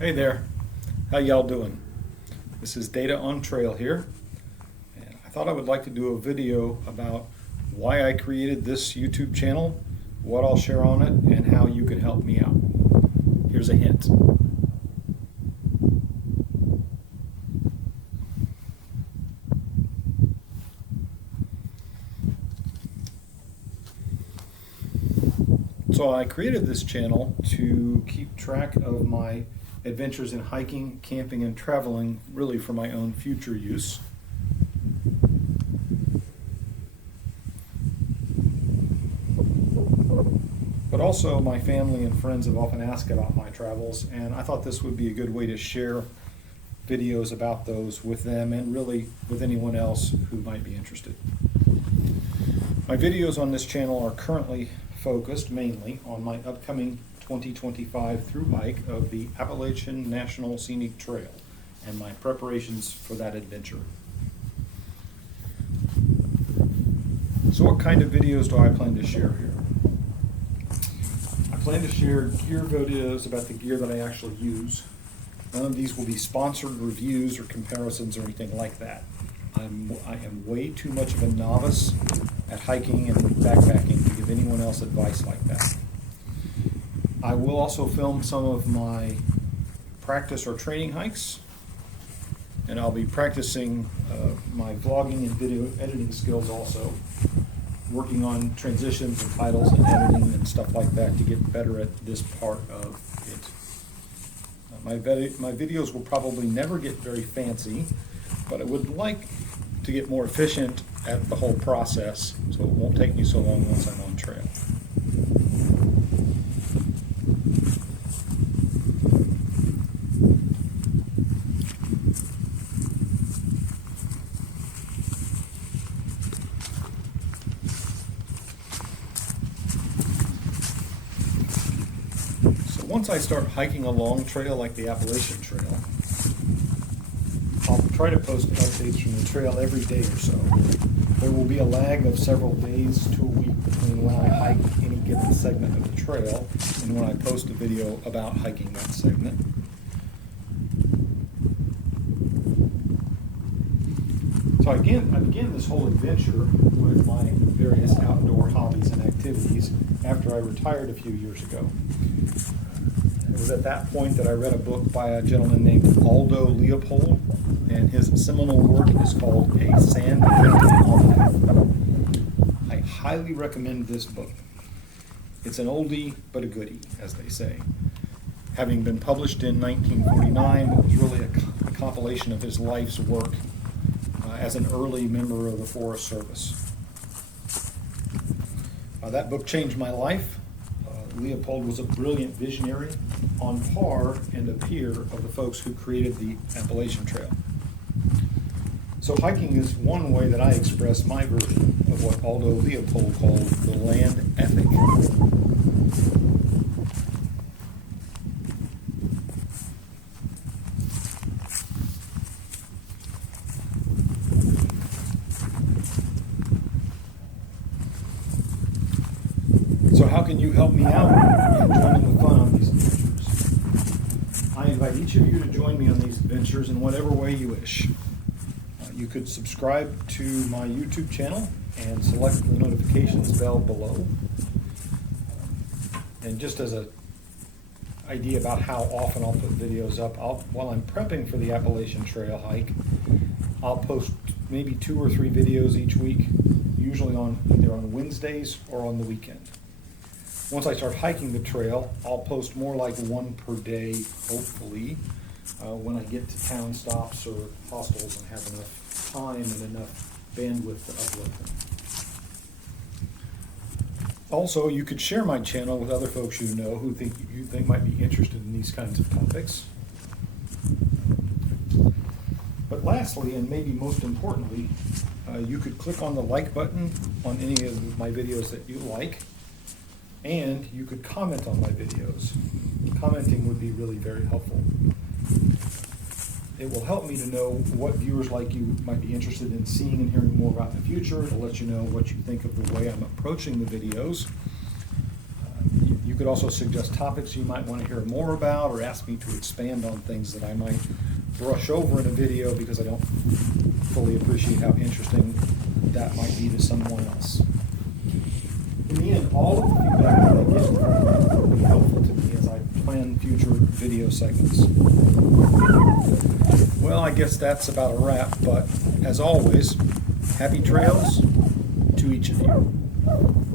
Hey there, how y'all doing? This is Data on Trail here, and I thought I would like to do a video about why I created this YouTube channel, what I'll share on it, and how you can help me out. Here's a hint. So I created this channel to keep track of my adventures in hiking, camping, and traveling, really for my own future use. But also my family and friends have often asked about my travels, and I thought this would be a good way to share videos about those with them and really with anyone else who might be interested. My videos on this channel are currently focused mainly on my upcoming 2025 thru hike of the Appalachian National Scenic Trail and my preparations for that adventure. So what kind of videos do I plan to share here? I plan to share gear videos about the gear that I actually use. None of these will be sponsored reviews or comparisons or anything like that. I am way too much of a novice at hiking and backpacking to give anyone else advice like that. I will also film some of my practice or training hikes, and I'll be practicing my vlogging and video editing skills also, working on transitions and titles and editing and stuff like that to get better at this part of it. My videos will probably never get very fancy, but I would like to get more efficient at the whole process so it won't take me so long once I'm on trail. So once I start hiking a long trail like the Appalachian Trail, I'll try to post updates from the trail every day or so. There will be a lag of several days to a week between when I hike any given segment of the trail and when I post a video about hiking that segment. So I began this whole adventure with my various outdoor hobbies and activities after I retired a few years ago. It was at that point that I read a book by a gentleman named Aldo Leopold, and his seminal work is called A Sand Almanac. I highly recommend this book. It's an oldie but a goodie, as they say. Having been published in 1949, it was really a compilation of his life's work as an early member of the Forest Service. That book changed my life. Leopold was a brilliant visionary, on par and a peer of the folks who created the Appalachian Trail. So hiking is one way that I express my version of what Aldo Leopold called the land ethic. So how can you help me out in joining the fun on these adventures? I invite each of you to join me on these adventures in whatever way you wish. You could subscribe to my YouTube channel and select the notifications bell below. And just as an idea about how often I'll put videos up, while I'm prepping for the Appalachian Trail hike, I'll post maybe 2 or 3 videos each week, usually either on Wednesdays or on the weekend. Once I start hiking the trail, I'll post more like 1 per day, hopefully, when I get to town stops or hostels and have enough time and enough bandwidth to upload them. Also, you could share my channel with other folks you know who you think might be interested in these kinds of topics. But lastly, and maybe most importantly, you could click on the like button on any of my videos that you like, and you could comment on my videos. Commenting would be really very helpful. It will help me to know what viewers like you might be interested in seeing and hearing more about in the future. It'll let you know what you think of the way I'm approaching the videos. You could also suggest topics you might want to hear more about, or ask me to expand on things that I might brush over in a video because I don't fully appreciate how interesting that might be to someone else. In the end, all of the feedback that I get will be helpful to me as I plan future video segments. Well, I guess that's about a wrap, but as always, happy trails to each of you.